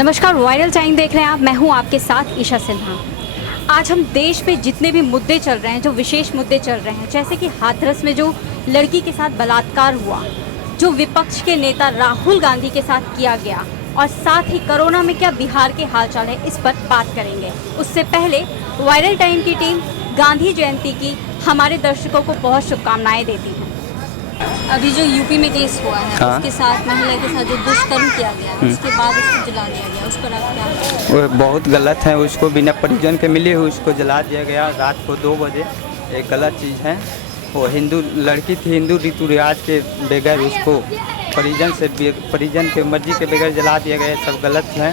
नमस्कार, viral time देख रहे हैं आप। मैं हूं आपके साथ ईशा सिन्हा। आज हम देश में जितने भी मुद्दे चल रहे हैं, जो विशेष मुद्दे चल रहे हैं, जैसे कि हाथरस में जो लड़की के साथ बलात्कार हुआ, जो विपक्ष के नेता राहुल गांधी के साथ किया गया, और साथ ही कोरोना में क्या बिहार के हालचाल है, इस पर बात करेंगे। उससे पहले वायरल टाइम की टीम गांधी जयंती की हमारे दर्शकों को बहुत शुभकामनाएं देती है। अभी जो यूपी में केस हुआ है, उसके साथ महिला के साथ जो दुष्कर्म किया गया, उसके बाद उसको जला दिया गया, उस पर आप क्या? वो बहुत गलत है। उसको बिना परिजन के मिले हुए उसको जला दिया गया रात को 2 बजे। एक गलत चीज़ है। वो हिंदू लड़की थी, हिंदू रीति रिवाज के बगैर उसको परिजन के मर्जी के बगैर जला दिया गया। सब गलत है।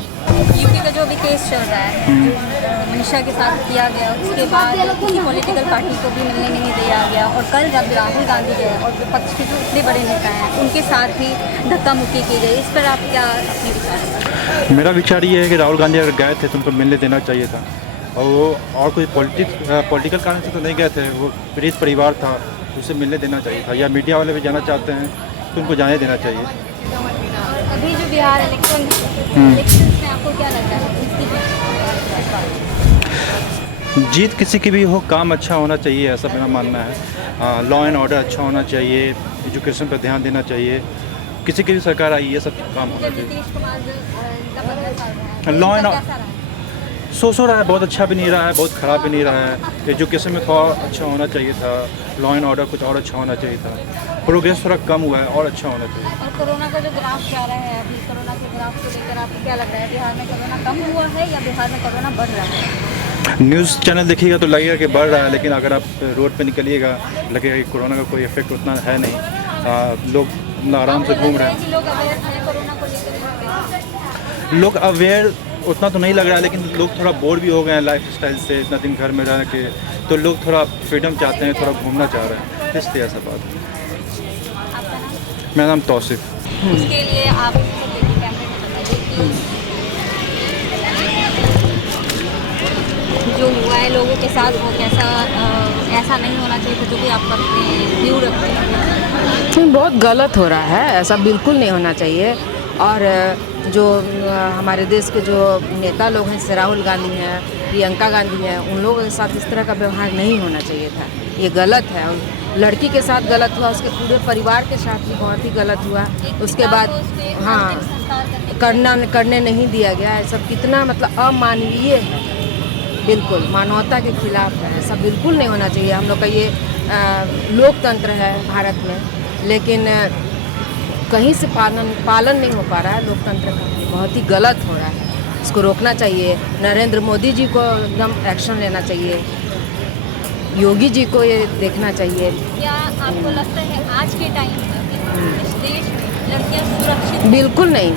यूपी का जो अभी केस चल रहा है, जो मनीषा के साथ किया गया, उसके बाद किसी पॉलिटिकल पार्टी को भी मिलने नहीं दिया गया, और कल जब राहुल गांधी गए और विपक्ष के जो इतने बड़े नेता हैं उनके साथ भी धक्का मुक्की की गई, इस पर आप क्या अपने विचार हैं? मेरा विचार ये है कि राहुल गांधी अगर गए थे तो उनको मिलने देना चाहिए था, और वो और कोई पॉलिटिकल कारण से तो नहीं गए थे। वो पीड़ित परिवार था, उसे मिलने देना चाहिए था। या मीडिया वाले भी जाना चाहते हैं तो उनको जाने देना चाहिए। अभी जो बिहार इलेक्शन में आपको क्या लगता है जीत किसी की भी हो, काम अच्छा होना चाहिए, ऐसा मेरा मानना है। लॉ एंड ऑर्डर अच्छा होना चाहिए, एजुकेशन पर ध्यान देना चाहिए। किसी की भी सरकार आई, ये सब काम होना चाहिए। लॉ एंड सो रहा है, बहुत अच्छा भी नहीं रहा है, बहुत ख़राब भी नहीं रहा है। एजुकेशन में थोड़ा अच्छा होना चाहिए था। लॉ एंड ऑर्डर कुछ और अच्छा होना चाहिए था। प्रोग्रेस थोड़ा कम हुआ है और अच्छा होना चाहिए। और कोरोना का जो ग्राफ जा रहा है, अभी कोरोना के ग्राफ को लेकर आपको क्या लग रहा है? बिहार में कोरोना कम हुआ है या बिहार में कोरोना बढ़ रहा है? न्यूज़ चैनल देखिएगा तो लगेगा कि बढ़ रहा है, लेकिन अगर आप रोड पे निकलिएगा लगेगा कि कोरोना का कोई इफेक्ट उतना है नहीं। लोग आराम से घूम रहे हैं। लोग अवेयर उतना तो नहीं लग रहा है, लेकिन लोग थोड़ा बोर भी हो गए हैं लाइफ स्टाइल से, इतना दिन घर में रह के। तो लोग थोड़ा फ्रीडम चाहते हैं, थोड़ा घूमना चाह रहे हैं, इसलिए ऐसा बात है। मेरा नाम तौसीफ। उसके लिए आप कैमरे में बताइए कि जो हुआ है लोगों के साथ वो कैसा ऐसा नहीं होना चाहिए था, जो भी आप अपने व्यू रखते हैं। बहुत गलत हो रहा है, ऐसा बिल्कुल नहीं होना चाहिए। और जो हमारे देश के जो नेता लोग हैं, जैसे राहुल गांधी हैं, प्रियंका गांधी हैं, उन लोगों के साथ इस तरह का व्यवहार नहीं होना चाहिए था। ये गलत है। लड़की के साथ गलत हुआ, उसके पूरे परिवार के साथ भी बहुत ही गलत हुआ। उसके बाद करने नहीं दिया गया है। सब कितना मतलब अमानवीय है, बिल्कुल मानवता के खिलाफ है। ऐसा बिल्कुल नहीं होना चाहिए। हम लोग का ये लोकतंत्र है भारत में, लेकिन कहीं से पालन नहीं हो पा रहा है लोकतंत्र का। बहुत ही गलत हो रहा है, इसको रोकना चाहिए। नरेंद्र मोदी जी को एकदम एक्शन लेना चाहिए, योगी जी को ये देखना चाहिए। क्या आपको लगता है आज के टाइम में इस देश में लड़कियां सुरक्षित? बिल्कुल नहीं,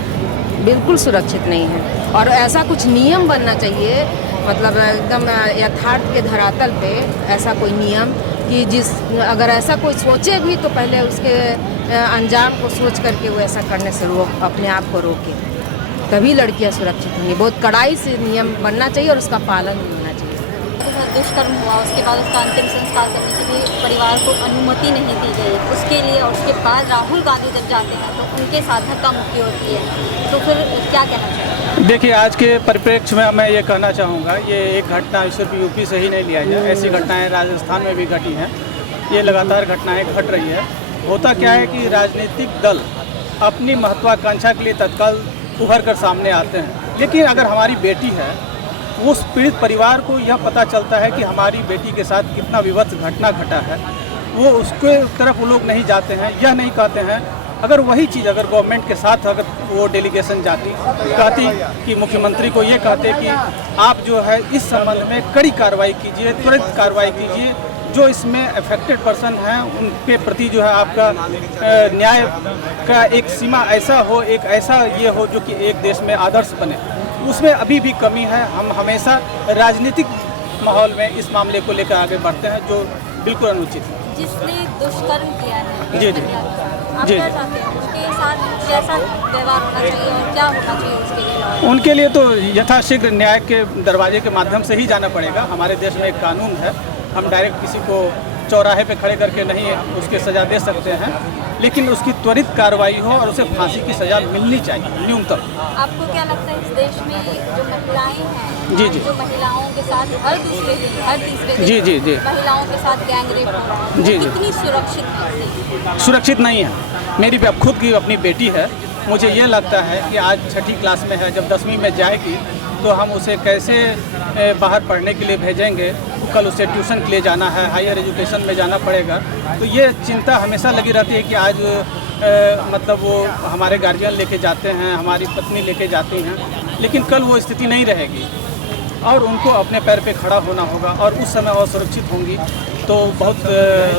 बिल्कुल सुरक्षित नहीं है। और ऐसा कुछ नियम बनना चाहिए, मतलब एकदम यथार्थ के धरातल पे ऐसा कोई नियम कि अगर ऐसा कोई सोचे भी तो पहले उसके अंजाम को सोच करके वो ऐसा करने से अपने आप को रोके, तभी लड़कियां सुरक्षित होंगी। बहुत कड़ाई से नियम बनना चाहिए और उसका पालन भी होना चाहिए। दुष्कर्म हुआ, उसके बाद उसका अंतिम संस्कार करने की भी परिवार को अनुमति नहीं दी गई। उसके लिए और उसके बाद राहुल गांधी जब जाते हैं तो उनके साथ धक्का मुक्की होती है, तो फिर क्या कहना चाहिए? देखिए, आज के परिप्रेक्ष्य में मैं ये कहना चाहूँगा, ये एक घटना सिर्फ यूपी से ही नहीं लिया जाए। ऐसी घटनाएं राजस्थान में भी घटी हैं। ये लगातार घटनाएं घट रही है। होता क्या है कि राजनीतिक दल अपनी महत्वाकांक्षा के लिए तत्काल उभर कर सामने आते हैं, लेकिन अगर हमारी बेटी है, उस पीड़ित परिवार को यह पता चलता है कि हमारी बेटी के साथ कितना विभत्स घटना घटा है, वो उसके तरफ वो लोग नहीं जाते हैं। यह नहीं कहते हैं, अगर वही चीज़ अगर गवर्नमेंट के साथ अगर वो डेलीगेशन जाती, कहती कि मुख्यमंत्री को ये कहते कि आप जो है इस संबंध में कड़ी कार्रवाई कीजिए, त्वरित कार्रवाई कीजिए, जो इसमें अफेक्टेड पर्सन हैं उनके प्रति जो है आपका न्याय का एक सीमा ऐसा हो, एक ऐसा ये हो जो कि एक देश में आदर्श बने। उसमें अभी भी कमी है। हम हमेशा राजनीतिक माहौल में इस मामले को लेकर आगे बढ़ते हैं, जो बिल्कुल अनुचित है। जिसने दुष्कर्म किया है, जी आप क्या चाहते हैं उसके साथ कैसा व्यवहार होना चाहिए और क्या होना चाहिए उसके लिए? उनके लिए तो यथाशीघ्र न्याय के दरवाजे के माध्यम से ही जाना पड़ेगा। हमारे देश में एक कानून है, हम डायरेक्ट किसी को चौराहे पे खड़े करके नहीं उसके सज़ा दे सकते हैं, लेकिन उसकी त्वरित कार्रवाई हो और उसे फांसी की सज़ा मिलनी चाहिए न्यूनतम। आपको क्या लगता है इस देश में जो महिलाएं हैं, जी, जी। जो महिलाओं के साथ हर तीसरे दिन जी, जी, जी। महिलाओं के साथ गैंग रेप हो रहा है, जी, जी। कितनी सुरक्षित है? सुरक्षित नहीं है। मेरी खुद की अपनी बेटी है, मुझे ये लगता है कि आज छठी क्लास में है, जब 10वीं में जाएगी तो हम उसे कैसे बाहर पढ़ने के लिए भेजेंगे, कल उसे ट्यूशन के लिए जाना है, हायर एजुकेशन में जाना पड़ेगा। तो ये चिंता हमेशा लगी रहती है कि आज मतलब वो हमारे गार्जियन लेके जाते हैं, हमारी पत्नी लेके जाती हैं, लेकिन कल वो स्थिति नहीं रहेगी और उनको अपने पैर पे खड़ा होना होगा और उस समय असुरक्षित होंगी तो बहुत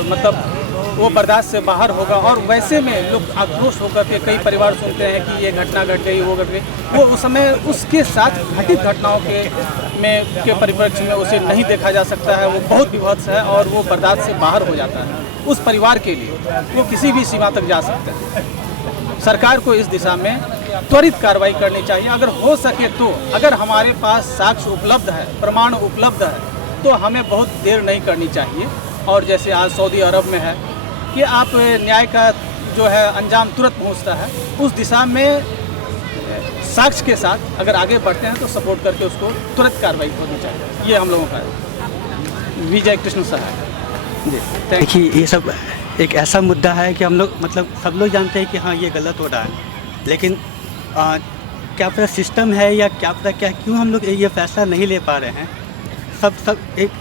मतलब वो बर्दाश्त से बाहर होगा। और वैसे में लोग आक्रोश होकर के कई परिवार सुनते हैं कि ये घटना घट गई, वो घट गई, वो उस समय उसके साथ घटित घटनाओं के परिप्रेक्ष्य में उसे नहीं देखा जा सकता है। वो बहुत विभत्स है और वो बर्दाश्त से बाहर हो जाता है। उस परिवार के लिए वो किसी भी सीमा तक जा सकते हैं। सरकार को इस दिशा में त्वरित कार्रवाई करनी चाहिए। अगर हो सके तो, अगर हमारे पास साक्ष्य उपलब्ध है, प्रमाण उपलब्ध है, तो हमें बहुत देर नहीं करनी चाहिए। और जैसे आज सऊदी अरब में है कि आप न्याय का जो है अंजाम तुरंत पहुंचता है, उस दिशा में साक्ष्य के साथ अगर आगे बढ़ते हैं तो सपोर्ट करके उसको तुरंत कार्रवाई होनी चाहिए। ये हम लोगों का है। विजय कृष्ण सहाय जी। देखिए, ये सब एक ऐसा मुद्दा है कि हम लोग मतलब सब लोग जानते हैं कि हाँ ये गलत हो रहा है, लेकिन क्या पता सिस्टम है या क्या पता क्या, क्यों हम लोग ये फैसला नहीं ले पा रहे हैं। सब एक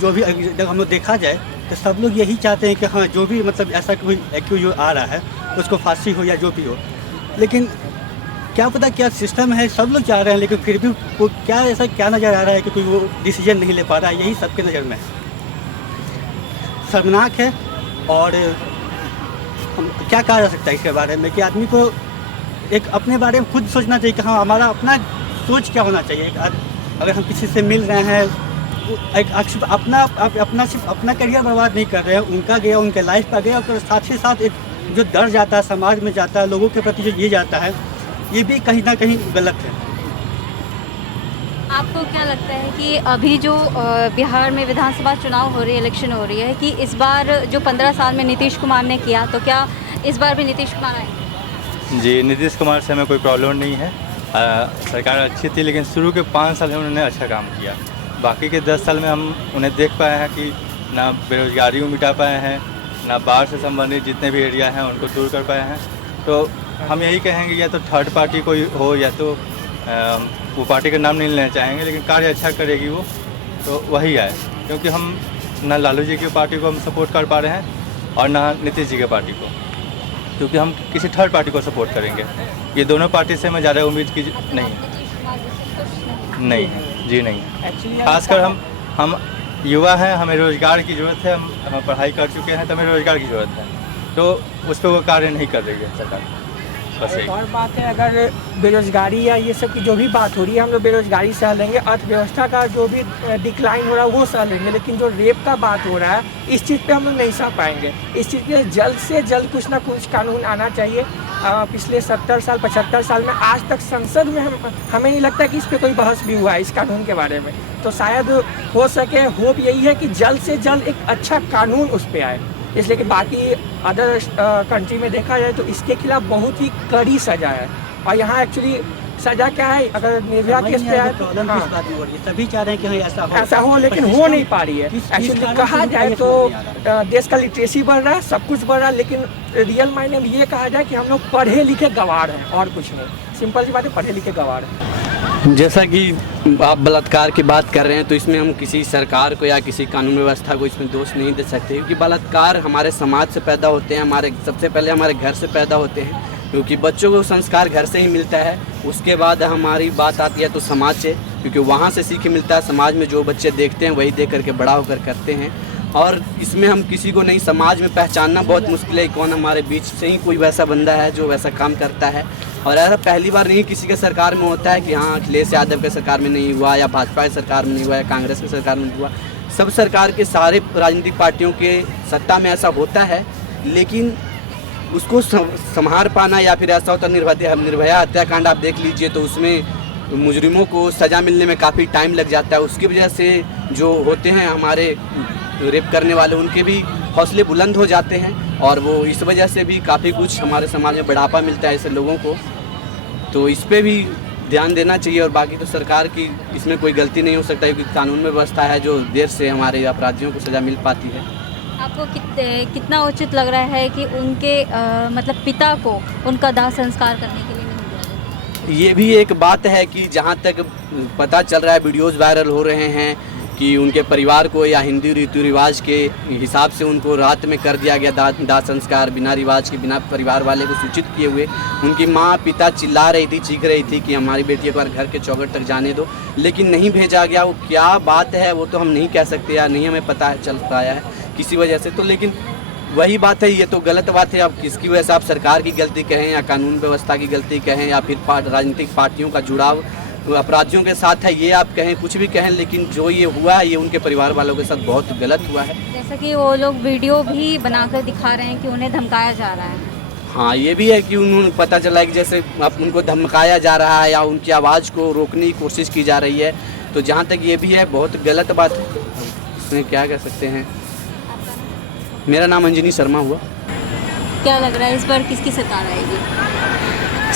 जो भी जब हम लोग देखा जाए तो सब लोग यही चाहते हैं कि हाँ जो भी मतलब ऐसा कोई एक्यूज आ रहा है उसको फांसी हो या जो भी हो, लेकिन क्या पता क्या सिस्टम है, सब लोग चाह रहे हैं लेकिन फिर भी वो क्या ऐसा क्या नज़र आ रहा है कि कोई वो डिसीजन नहीं ले पा रहा है। यही सबके नज़र में है, शर्मनाक है। और हम क्या कहा जा सकता है इसके बारे में कि आदमी को एक अपने बारे में खुद सोचना चाहिए कि हाँ हमारा अपना सोच क्या होना चाहिए। अगर हम किसी से मिल रहे हैं, एक सिर्फ अपना करियर बर्बाद नहीं कर रहे हैं, उनका गया, उनके लाइफ का गया, और साथ ही साथ एक जो डर जाता है समाज में जाता है, लोगों के प्रति जो ये जाता है, ये भी कहीं ना कहीं गलत है। आपको क्या लगता है कि अभी जो बिहार में विधानसभा चुनाव हो रही है, इलेक्शन हो रही है, कि इस बार जो 15 साल में नीतीश कुमार ने किया, तो क्या इस बार भी नीतीश कुमार आएंगे? जी, नीतीश कुमार से हमें कोई प्रॉब्लम नहीं है। सरकार अच्छी थी, लेकिन शुरू के 5 साल में उन्होंने अच्छा काम किया। बाकी के 10 साल में हम उन्हें देख पाए हैं कि ना बेरोजगारी को मिटा पाए हैं, ना बाढ़ से संबंधित जितने भी एरिया हैं उनको दूर कर पाए हैं। तो हम यही कहेंगे या तो थर्ड पार्टी कोई हो या तो वो पार्टी का नाम नहीं लेना चाहेंगे, लेकिन कार्य अच्छा करेगी वो तो वही आए, क्योंकि हम ना लालू जी की पार्टी को हम सपोर्ट कर पा रहे हैं और ना नीतीश जी की पार्टी को, क्योंकि हम किसी थर्ड पार्टी को सपोर्ट करेंगे। ये दोनों पार्टी से मैं ज़्यादा उम्मीद की नहीं जी नहीं। खासकर हम युवा हैं, हमें रोज़गार की ज़रूरत है, हम पढ़ाई कर चुके हैं तो हमें रोज़गार की ज़रूरत है, तो उस पर वो कार्य नहीं कर रही है सरकार। बस एक और बात है, अगर बेरोजगारी या ये सब की जो भी बात हो रही है, हम लोग बेरोजगारी सह लेंगे, अर्थव्यवस्था का जो भी डिक्लाइन हो रहा है वो सह लेंगे, लेकिन जो रेप का बात हो रहा है इस चीज़ पे हम लोग नहीं सह पाएंगे। इस चीज़ पे जल्द से जल्द कुछ ना कुछ कानून आना चाहिए। पिछले 70 साल 75 साल में आज तक संसद में हमें नहीं लगता कि इस पर कोई बहस भी हुआ है इस कानून के बारे में। तो शायद हो सके, होप यही है कि जल्द से जल्द एक अच्छा कानून उस पर आए, इसलिए कि बाकी अदर कंट्री में देखा जाए तो इसके खिलाफ बहुत ही कड़ी सज़ा है। और यहाँ एक्चुअली सज़ा क्या है, अगर निर्भया केस पे आए तो सभी चाह रहे हैं कि ऐसा हो, लेकिन हो नहीं पा रही है। एक्चुअली कहा जाए तो देश का लिटरेसी बढ़ रहा है, सब कुछ बढ़ रहा है, लेकिन रियल मायने में ये कहा जाए कि हम लोग पढ़े लिखे गंवार हैं और कुछ नहीं। सिंपल सी बात है, पढ़े लिखे गंवार हैं। जैसा कि आप बलात्कार की बात कर रहे हैं, तो इसमें हम किसी सरकार को या किसी कानून व्यवस्था को इसमें दोष नहीं दे सकते, क्योंकि बलात्कार हमारे समाज से पैदा होते हैं, सबसे पहले हमारे घर से पैदा होते हैं, क्योंकि बच्चों को संस्कार घर से ही मिलता है। उसके बाद हमारी बात आती है तो समाज से, क्योंकि वहाँ से सीख मिलता है। समाज में जो बच्चे देखते हैं वही देख करके बड़ा होकर करते हैं, और इसमें हम किसी को नहीं, समाज में पहचानना बहुत मुश्किल है कौन हमारे बीच से ही कोई वैसा बंदा है जो वैसा काम करता है। और ऐसा पहली बार नहीं किसी के सरकार में होता है कि हाँ अखिलेश यादव के सरकार में नहीं हुआ, या भाजपा की सरकार में नहीं हुआ, या कांग्रेस की सरकार में नहीं हुआ। सब सरकार के सारे राजनीतिक पार्टियों के सत्ता में ऐसा होता है, लेकिन उसको संभाल पाना, या फिर ऐसा होता निर्भया हत्याकांड आप देख लीजिए, तो उसमें मुजरिमों को सज़ा मिलने में काफ़ी टाइम लग जाता है। उसकी वजह से जो होते हैं हमारे रेप करने वाले उनके भी हौसले बुलंद हो जाते हैं और वो इस वजह से भी काफ़ी कुछ हमारे समाज में बढ़ावा मिलता है ऐसे लोगों को। तो इस पे भी ध्यान देना चाहिए और बाकी तो सरकार की इसमें कोई गलती नहीं हो सकता क्योंकि कानून में व्यवस्था है जो देर से हमारे अपराधियों को सज़ा मिल पाती है। आपको कितना उचित लग रहा है कि उनके मतलब पिता को उनका दाह संस्कार करने के लिए नहीं दिया गया? ये भी एक बात है कि जहाँ तक पता चल रहा है, वीडियोज़ वायरल हो रहे हैं कि उनके परिवार को या हिंदू रीति रिवाज के हिसाब से उनको रात में कर दिया गया दाह संस्कार, बिना रिवाज के, बिना परिवार वाले को सूचित किए हुए। उनकी माँ पिता चिल्ला रही थी, चीख रही थी कि हमारी बेटी एक बार घर के चौखट तक जाने दो, लेकिन नहीं भेजा गया। वो क्या बात है वो तो हम नहीं कह सकते या नहीं हमें पता चल पाया है किसी वजह से। तो लेकिन वही बात है, ये तो गलत बात है। अब किसकी वजह से आप सरकार की गलती कहें या कानून व्यवस्था की गलती कहें या फिर राजनीतिक पार्टियों का जुड़ाव अपराधियों के साथ है, ये आप कहें, कुछ भी कहें, लेकिन जो ये हुआ है ये उनके परिवार वालों के साथ बहुत गलत हुआ है। जैसा कि वो लोग वीडियो भी बनाकर दिखा रहे हैं कि उन्हें धमकाया जा रहा है। हाँ, ये भी है कि उन्होंने पता चला है कि जैसे अब उनको धमकाया जा रहा है या उनकी आवाज़ को रोकने की कोशिश की जा रही है। तो जहाँ तक ये भी है बहुत गलत बात है, इसमें क्या कह सकते हैं। मेरा नाम अंजनी शर्मा हुआ। क्या लग रहा है इस बार किसकी सरकार आएगी?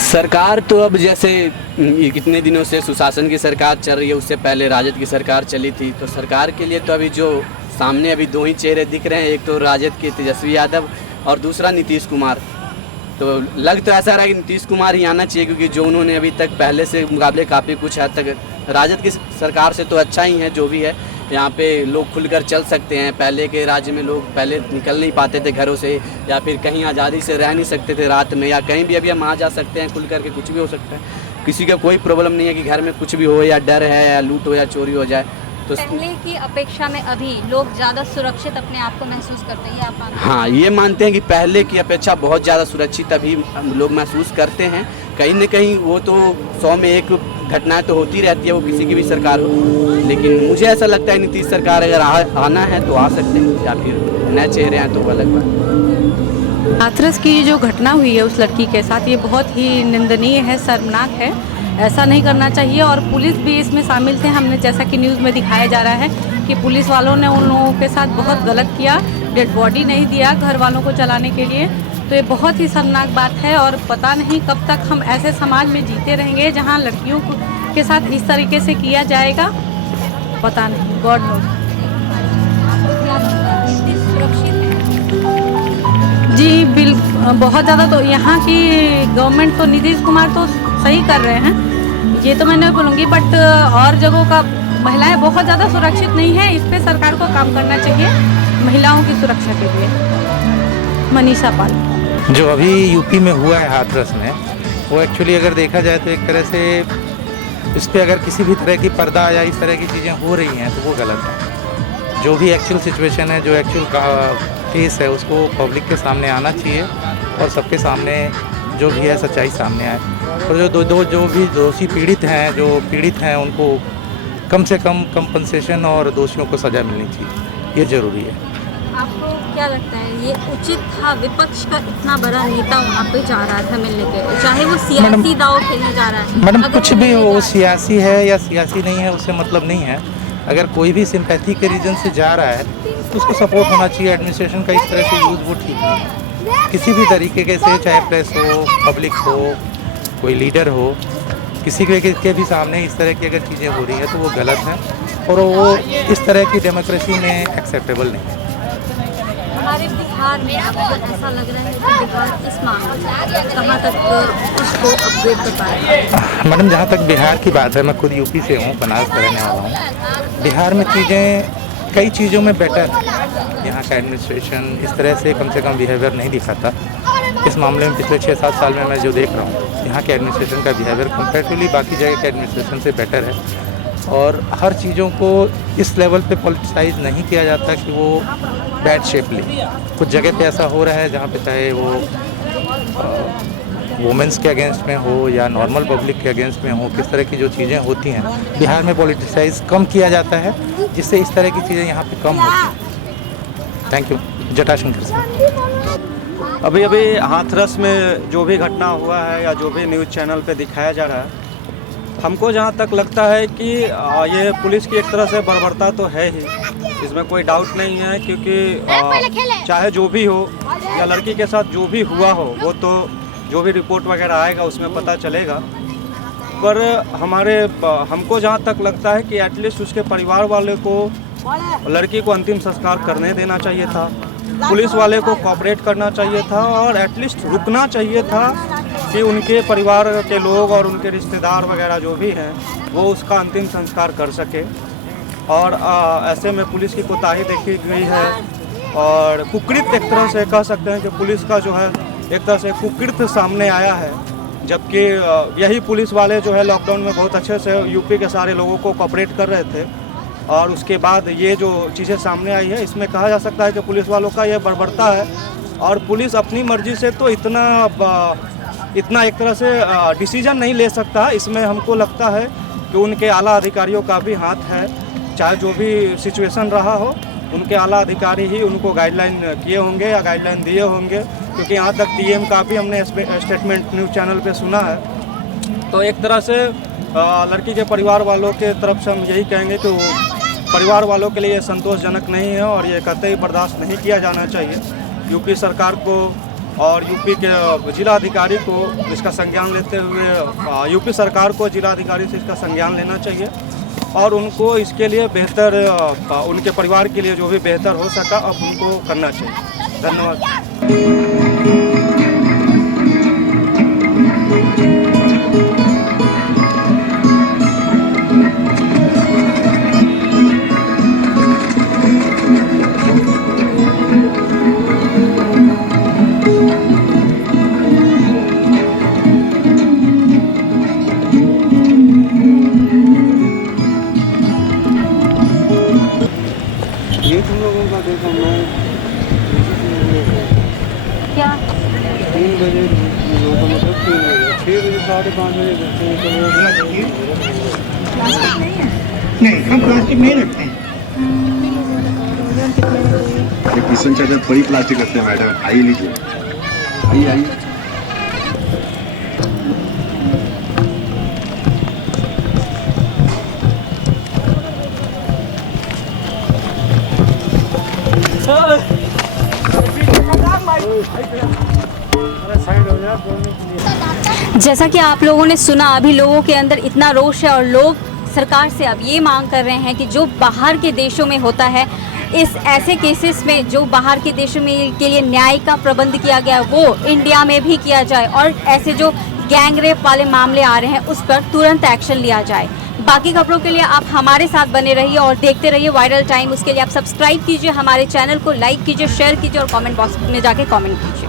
सरकार तो अब जैसे कितने दिनों से सुशासन की सरकार चल रही है, उससे पहले राजद की सरकार चली थी। तो सरकार के लिए तो अभी जो सामने अभी दो ही चेहरे दिख रहे हैं, एक तो राजद के तेजस्वी यादव और दूसरा नीतीश कुमार। तो लग तो ऐसा रहा है कि नीतीश कुमार ही आना चाहिए क्योंकि जो उन्होंने अभी तक पहले से मुकाबले काफ़ी कुछ हद तक राजद की सरकार से तो अच्छा ही है जो भी है। यहाँ पे लोग खुलकर चल सकते हैं। पहले के राज्य में लोग पहले निकल नहीं पाते थे घरों से या फिर कहीं आज़ादी से रह नहीं सकते थे रात में, या कहीं भी अभी हम आ जा सकते हैं खुल करके, कुछ भी हो सकता है। किसी का कोई प्रॉब्लम नहीं है कि घर में कुछ भी हो या डर है या लूट हो या चोरी हो जाए। तो पहले की अपेक्षा में अभी लोग ज़्यादा सुरक्षित अपने आप को महसूस करते हैं, आप मानते हैं? हाँ, ये मानते हैं कि पहले की अपेक्षा बहुत ज़्यादा सुरक्षित अभी हम लोग महसूस करते हैं। कहीं न कहीं वो तो 100 में एक घटनाएं तो होती रहती है, वो किसी की भी सरकार हो। लेकिन मुझे ऐसा लगता है नीतीश सरकार अगर आना है तो आ सकते हैं, या फिर नए चेहरे हैं तो वो अलग बात। हाथरस की जो घटना हुई है उस लड़की के साथ, ये बहुत ही निंदनीय है, शर्मनाक है। ऐसा नहीं करना चाहिए और पुलिस भी इसमें शामिल थे। हमने जैसा कि न्यूज़ में दिखाया जा रहा है कि पुलिस वालों ने उन लोगों के साथ बहुत गलत किया, डेड बॉडी नहीं दिया घर वालों को चलाने के लिए। तो ये बहुत ही शर्मनाक बात है और पता नहीं कब तक हम ऐसे समाज में जीते रहेंगे जहाँ लड़कियों के साथ इस तरीके से किया जाएगा, पता नहीं, गॉड नोज। जी बहुत ज़्यादा। तो यहाँ की गवर्नमेंट तो नीतीश कुमार तो सही कर रहे हैं, ये तो मैं नहीं बोलूँगी, बट और जगहों का महिलाएं बहुत ज़्यादा सुरक्षित नहीं है। इस पे सरकार को काम करना चाहिए महिलाओं की सुरक्षा के लिए। मनीषा पाल। जो अभी यूपी में हुआ है हाथरस में, वो एक्चुअली अगर देखा जाए तो एक तरह से इस पर अगर किसी भी तरह की पर्दा या इस तरह की चीज़ें हो रही हैं तो वो गलत है। जो भी एक्चुअल सिचुएशन है, जो एक्चुअल केस है, उसको पब्लिक के सामने आना चाहिए और सबके सामने जो भी है सच्चाई सामने आए। और जो भी दोषी पीड़ित हैं उनको कम से कम कंपनसेशन और दोषियों को सज़ा मिलनी चाहिए, ये ज़रूरी है। आपको क्या लगता है ये उचित था? विपक्ष का इतना बड़ा नेता वहाँ पे जा रहा था मिलने के, चाहे वो सियासी दांव खेलने जा रहा है। मैडम कुछ भी वो सियासी है या सियासी नहीं है उससे मतलब नहीं है। अगर कोई भी सिंपैथी के रीजन से जा रहा है तो उसको सपोर्ट होना चाहिए। एडमिनिस्ट्रेशन का इस तरह से यूज़ वो ठीक नहीं है। किसी भी तरीके के से, चाहे प्रेस हो, पब्लिक हो, कोई लीडर हो, किसी के भी सामने इस तरह की अगर चीज़ें हो रही हैं तो वो गलत है और वो इस तरह की डेमोक्रेसी में एक्सेप्टेबल नहीं है। हमारे बिहार में अब ऐसा लग रहा है कि बिहार इस मामले कहाँ तक उसको अपग्रेड कर पाएगा? मैडम जहाँ तक बिहार की बात है, मैं खुद यूपी से हूँ, बनारस का रहने वाला हूँ। बिहार में चीज़ें कई चीज़ों में बेटर, यहाँ का एडमिनिस्ट्रेशन इस तरह से कम बिहेवियर नहीं दिखाता। इस मामले में पिछले 6-7 साल में मैं जो देख रहा हूँ, यहाँ के एडमिनिस्ट्रेशन का बिहेवियर कंपैरेटिवली बाकी जगह के एडमिनिस्ट्रेशन से बेटर है और हर चीज़ों को इस लेवल पे पॉलिटिसाइज नहीं किया जाता कि वो बैड शेप ले। कुछ जगह पे ऐसा हो रहा है जहाँ पे चाहे वो वुमेंस के अगेंस्ट में हो या नॉर्मल पब्लिक के अगेंस्ट में हो, किस तरह की जो चीज़ें होती हैं बिहार में पॉलिटिसाइज कम किया जाता है, जिससे इस तरह की चीज़ें यहाँ पे कम होती हैं। Thank you. जटाशंकर सर। अभी हाथरस में जो भी घटना हुआ है या जो भी न्यूज़ चैनल पे दिखाया जा रहा है, हमको जहाँ तक लगता है कि ये पुलिस की एक तरह से बर्बरता तो है ही, इसमें कोई डाउट नहीं है, क्योंकि चाहे जो भी हो या लड़की के साथ जो भी हुआ हो वो तो जो भी रिपोर्ट वगैरह आएगा उसमें पता चलेगा। पर हमको जहाँ तक लगता है कि एटलीस्ट उसके परिवार वाले को लड़की को अंतिम संस्कार करने देना चाहिए था, पुलिस वाले को कोऑपरेट करना चाहिए था और एटलीस्ट रुकना चाहिए था कि उनके परिवार के लोग और उनके रिश्तेदार वगैरह जो भी हैं वो उसका अंतिम संस्कार कर सके। और ऐसे में पुलिस की कोताही देखी गई है और कुकृत एक तरह से कह सकते हैं कि पुलिस का जो है एक तरह से कुकृत सामने आया है, जबकि यही पुलिस वाले जो है लॉकडाउन में बहुत अच्छे से यूपी के सारे लोगों को कोऑपरेट कर रहे थे और उसके बाद ये जो चीज़ें सामने आई है इसमें कहा जा सकता है कि पुलिस वालों का ये बर्बरता है और पुलिस अपनी मर्जी से तो इतना एक तरह से डिसीजन नहीं ले सकता। इसमें हमको लगता है कि उनके आला अधिकारियों का भी हाथ है, चाहे जो भी सिचुएशन रहा हो उनके आला अधिकारी ही उनको गाइडलाइन किए होंगे या गाइडलाइन दिए होंगे, क्योंकि यहाँ तक डीएम का भी हमने स्टेटमेंट न्यूज़ चैनल पे सुना है। तो एक तरह से लड़की के परिवार वालों के तरफ से हम यही कहेंगे कि वो परिवार वालों के लिए ये संतोषजनक नहीं है और ये कतई बर्दाश्त नहीं किया जाना चाहिए। यूपी सरकार को और यूपी के जिलाधिकारी को इसका संज्ञान लेते हुए यूपी सरकार को जिलाधिकारी से इसका संज्ञान लेना चाहिए और उनको इसके लिए बेहतर उनके परिवार के लिए जो भी बेहतर हो सका अब उनको करना चाहिए। धन्यवाद। ये तुम लोगों का देखो मैं क्या 3 बजे मतलब 3 बजे 6 बजे 5:30 बजे नहीं, हम प्लास्टिक नहीं रखते हैं। किशन चाचा थोड़ी प्लास्टिक रखते हैं मैडम, आइए लीजिए, आइए आइए। जैसा कि आप लोगों ने सुना, अभी लोगों के अंदर इतना रोष है और लोग सरकार से अब ये मांग कर रहे हैं कि जो बाहर के देशों में होता है, इस ऐसे केसेस में जो बाहर के देशों में के लिए न्याय का प्रबंध किया गया वो इंडिया में भी किया जाए और ऐसे जो गैंग रेप वाले मामले आ रहे हैं उस पर तुरंत एक्शन लिया जाए। बाकी खबरों के लिए आप हमारे साथ बने रहिए और देखते रहिए वायरल टाइम। उसके लिए आप सब्सक्राइब कीजिए, हमारे चैनल को लाइक कीजिए, शेयर कीजिए और कमेंट बॉक्स में जाके कमेंट कीजिए।